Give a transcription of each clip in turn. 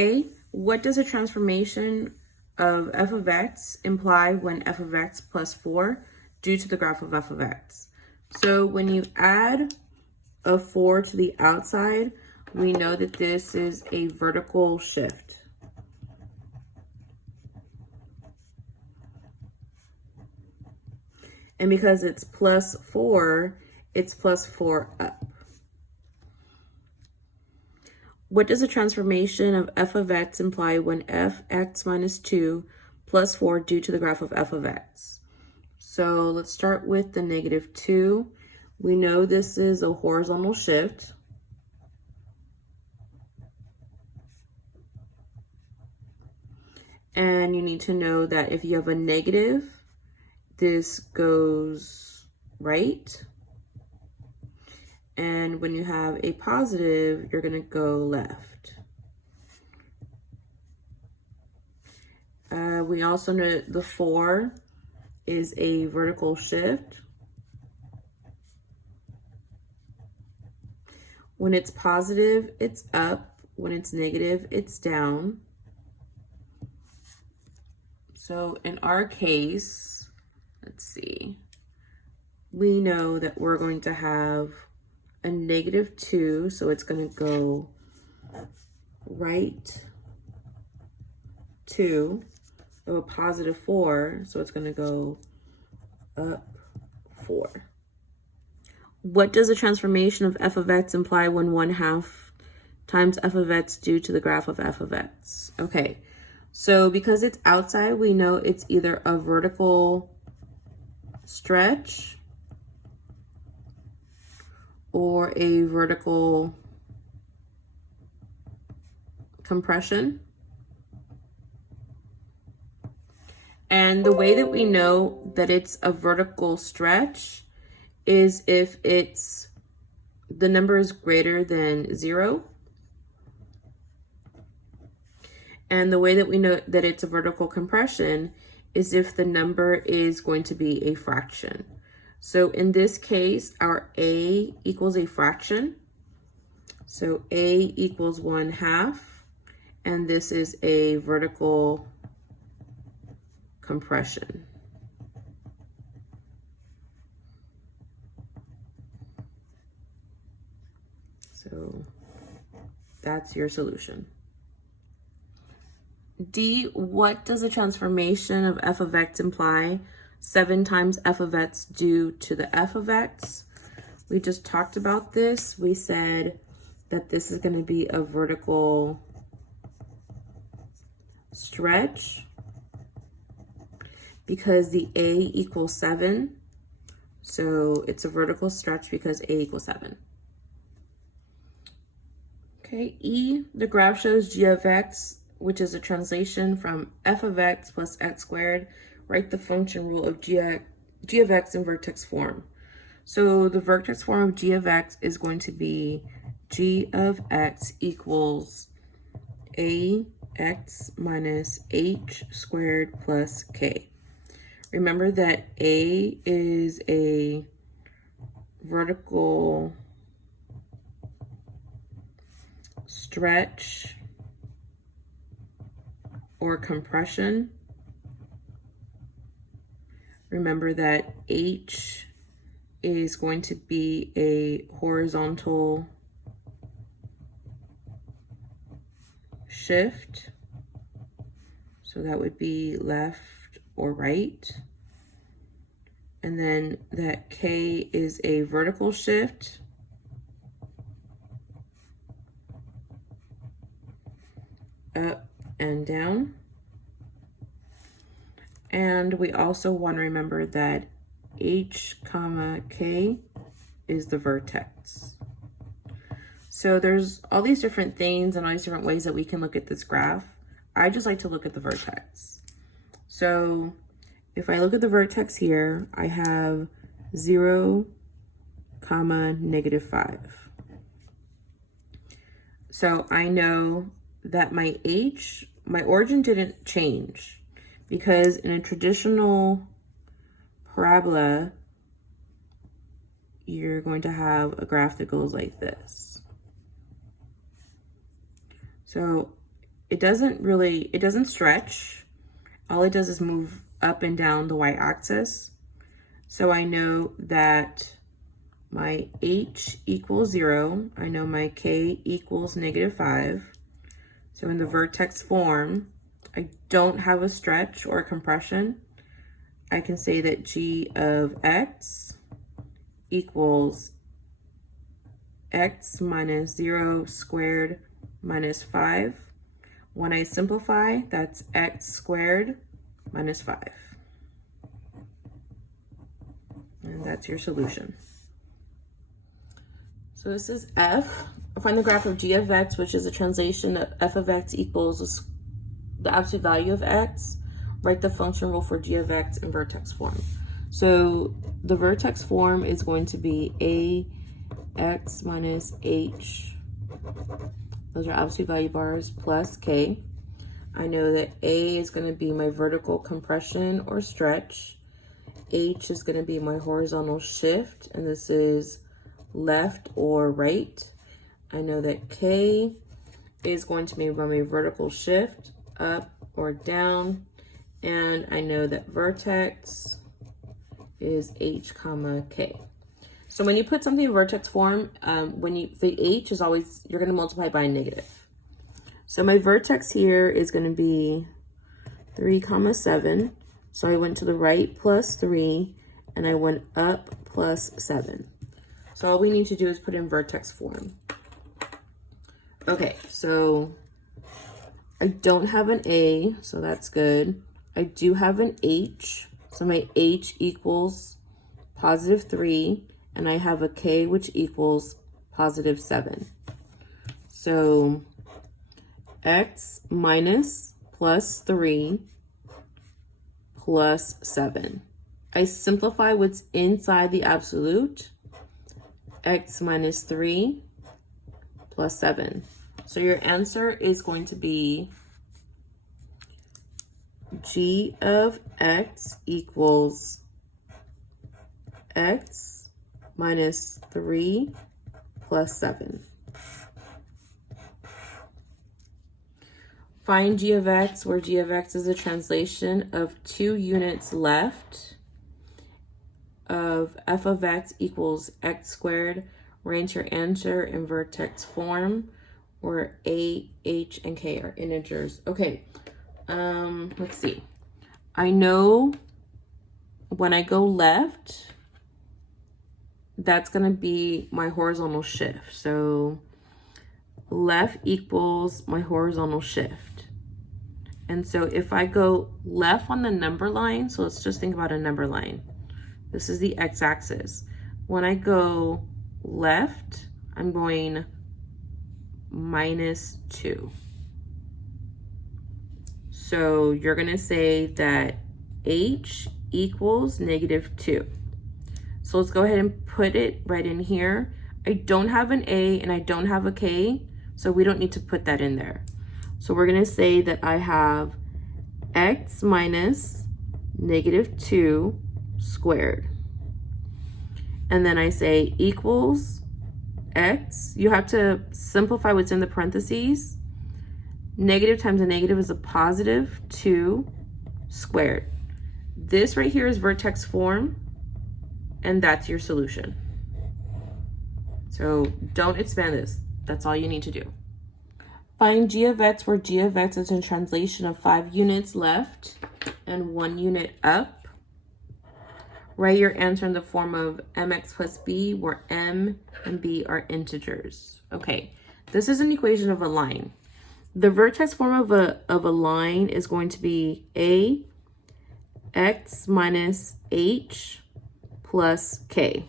A, what does a transformation of f of x imply when f of x plus 4 due to the graph of f of x? So when you add a 4 to the outside, we know that this is a vertical shift. And because it's plus 4, it's plus 4 up. What does a transformation of f of x imply when fx minus 2 plus 4 due to the graph of f of x? So let's start with the negative 2. We know this is a horizontal shift. And you need to know that if you have a negative, this goes right. And when you have a positive, you're going to go left. We also know the 4 is a vertical shift. When it's positive, it's up. When it's negative, it's down. So in our case, let's see, we know that we're going to have a negative 2, so it's going to go right 2, of a positive 4, so it's going to go up 4. What does the transformation of f of x imply when 1/2 times f of x due to the graph of f of x? Okay, so because it's outside, we know it's either a vertical stretch or a vertical compression. And the way that we know that it's a vertical stretch is if the number is greater than 0. And the way that we know that it's a vertical compression is if the number is going to be a fraction. So in this case, our a equals a fraction. So a equals 1/2, and this is a vertical compression. So that's your solution. D, what does the transformation of f of x imply 7 times f of x due to the f of x? We just talked about this. We said that this is going to be a vertical stretch because the a equals 7. So it's a vertical stretch because a equals 7. Okay, E, the graph shows g of x, which is a translation from f of x plus x squared. Write the function rule of g of x in vertex form. So the vertex form of g of x is going to be g of x equals ax minus h squared plus k. Remember that a is a vertical stretch or compression. Remember that h is going to be a horizontal shift. So that would be left or right. And then that k is a vertical shift. Up and down. And we also want to remember that h comma k is the vertex. So there's all these different things and all these different ways that we can look at this graph. I just like to look at the vertex. So if I look at the vertex here, I have 0, comma, -5. So I know that my origin didn't change, because in a traditional parabola, you're going to have a graph that goes like this. So it doesn't stretch. All it does is move up and down the y-axis. So I know that my h equals 0. I know my k equals -5. So in the vertex form, I don't have a stretch or a compression. I can say that g of x equals x minus 0 squared minus 5. When I simplify, that's x squared minus 5. And that's your solution. So this is f. Find the graph of g of x, which is a translation of f of x equals the absolute value of x. Write the function rule for g of x in vertex form. So the vertex form is going to be ax minus h, those are absolute value bars, plus k. I know that a is going to be my vertical compression or stretch. H is going to be my horizontal shift, and this is left or right. I know that k is going to be my vertical shift, up or down. And I know that vertex is h comma k. So when you put something in vertex form, the h is always, you're going to multiply by a negative. So my vertex here is going to be 3 comma 7. So I went to the right plus 3, and I went up plus 7. So all we need to do is put in vertex form. Okay, so I don't have an a, so that's good. I do have an h, so my h equals positive 3, and I have a k which equals positive 7. So x minus plus 3 plus 7. I simplify what's inside the absolute, x minus 3 plus 7. So your answer is going to be g of x equals x minus 3 plus 7. Find g of x, where g of x is a translation of 2 units left of f of x equals x squared. Write your answer in vertex form, where a, h, and k are integers. Okay, let's see. I know when I go left, that's going to be my horizontal shift. So left equals my horizontal shift. And so if I go left on the number line, so let's just think about a number line. This is the x-axis. When I go left, I'm going minus 2. So you're going to say that h equals -2. So let's go ahead and put it right in here. I don't have an a and I don't have a k, so we don't need to put that in there. So we're going to say that I have x minus -2 squared. And then I say equals x. You have to simplify what's in the parentheses. Negative times a negative is a positive 2 squared. This right here is vertex form, and that's your solution. So don't expand this. That's all you need to do. Find g of x, where g of x is a translation of 5 units left and 1 unit up. Write your answer in the form of mx plus b, where m and b are integers. Okay, this is an equation of a line. The vertex form of a line is going to be a x minus h plus k.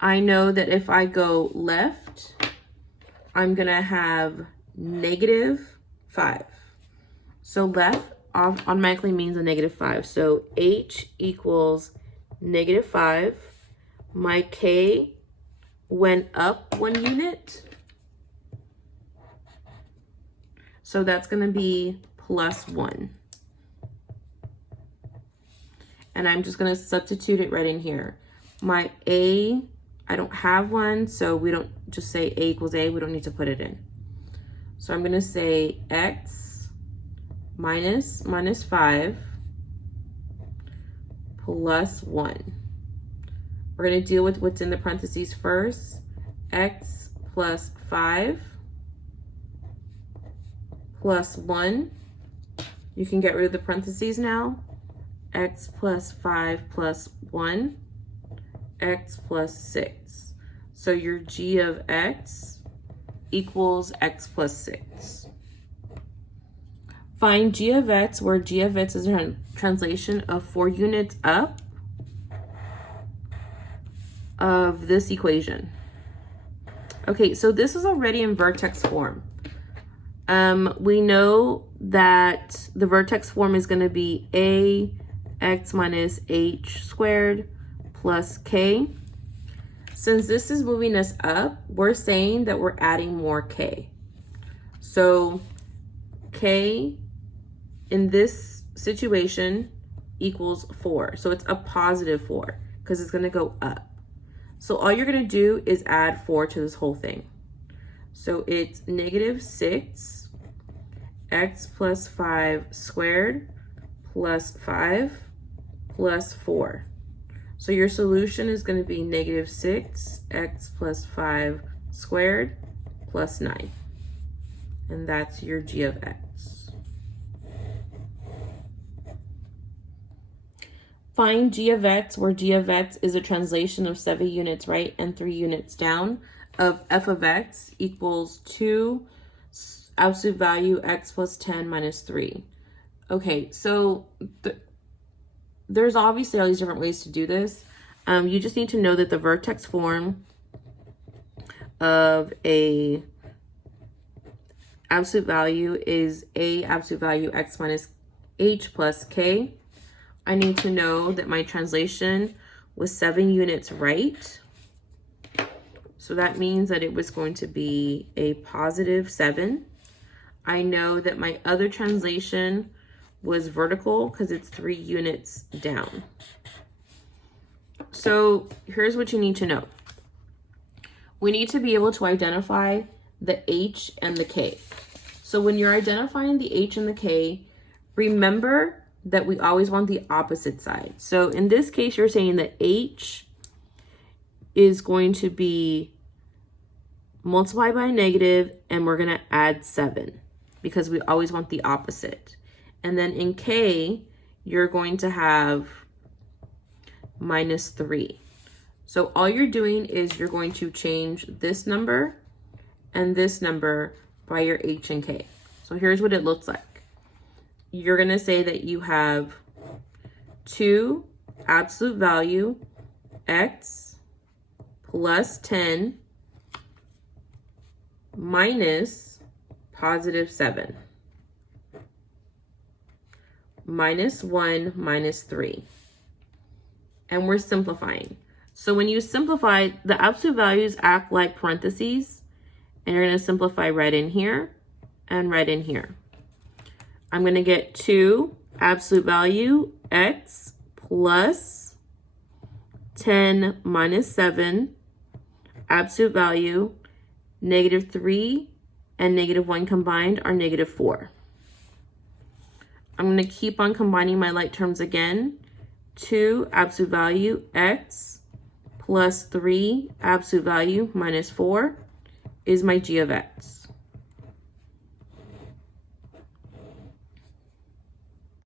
I know that if I go left, I'm gonna have -5. So left automatically means a -5. So h equals -5. My k went up 1 unit. So that's gonna be +1. And I'm just gonna substitute it right in here. My a, I don't have one, so we don't just say a equals a, we don't need to put it in. So I'm going to say x minus 5 plus 1. We're going to deal with what's in the parentheses first. X plus 5 plus 1. You can get rid of the parentheses now. X plus 5 plus 1. X plus 6. So your g of x equals x plus 6. Find g of x, where g of x is a translation of 4 units up of this equation. Okay, so this is already in vertex form. We know that the vertex form is going to be a x minus h squared plus k. Since this is moving us up, we're saying that we're adding more k. So k in this situation equals 4. So it's a positive 4 because it's going to go up. So all you're going to do is add 4 to this whole thing. So it's negative 6 x plus 5 squared plus 5 plus 4. So your solution is going to be negative 6 x plus 5 squared plus 9. And that's your g of x. Find g of x, where g of x is a translation of 7 units right and 3 units down of f of x equals 2 absolute value x plus 10 minus 3. Okay, so there's obviously all these different ways to do this. You just need to know that the vertex form of a absolute value is a absolute value x minus h plus k. I need to know that my translation was 7 units right. So that means that it was going to be a positive 7. I know that my other translation was vertical because it's 3 units down. So here's what you need to know. We need to be able to identify the h and the k. So when you're identifying the h and the k, remember that we always want the opposite side. So in this case, you're saying that h is going to be multiplied by a negative, and we're going to add 7 because we always want the opposite. And then in k, you're going to have minus 3. So all you're doing is you're going to change this number and this number by your h and k. So here's what it looks like. You're going to say that you have 2 absolute value x plus 10 minus positive 7 minus 1 minus 3. And we're simplifying. So when you simplify, the absolute values act like parentheses, and you're going to simplify right in here and right in here. I'm going to get 2 absolute value x plus 10 minus 7 absolute value negative 3 and negative 1 combined are negative 4. I'm going to keep on combining my like terms again. 2 absolute value x plus 3 absolute value minus 4 is my g of x.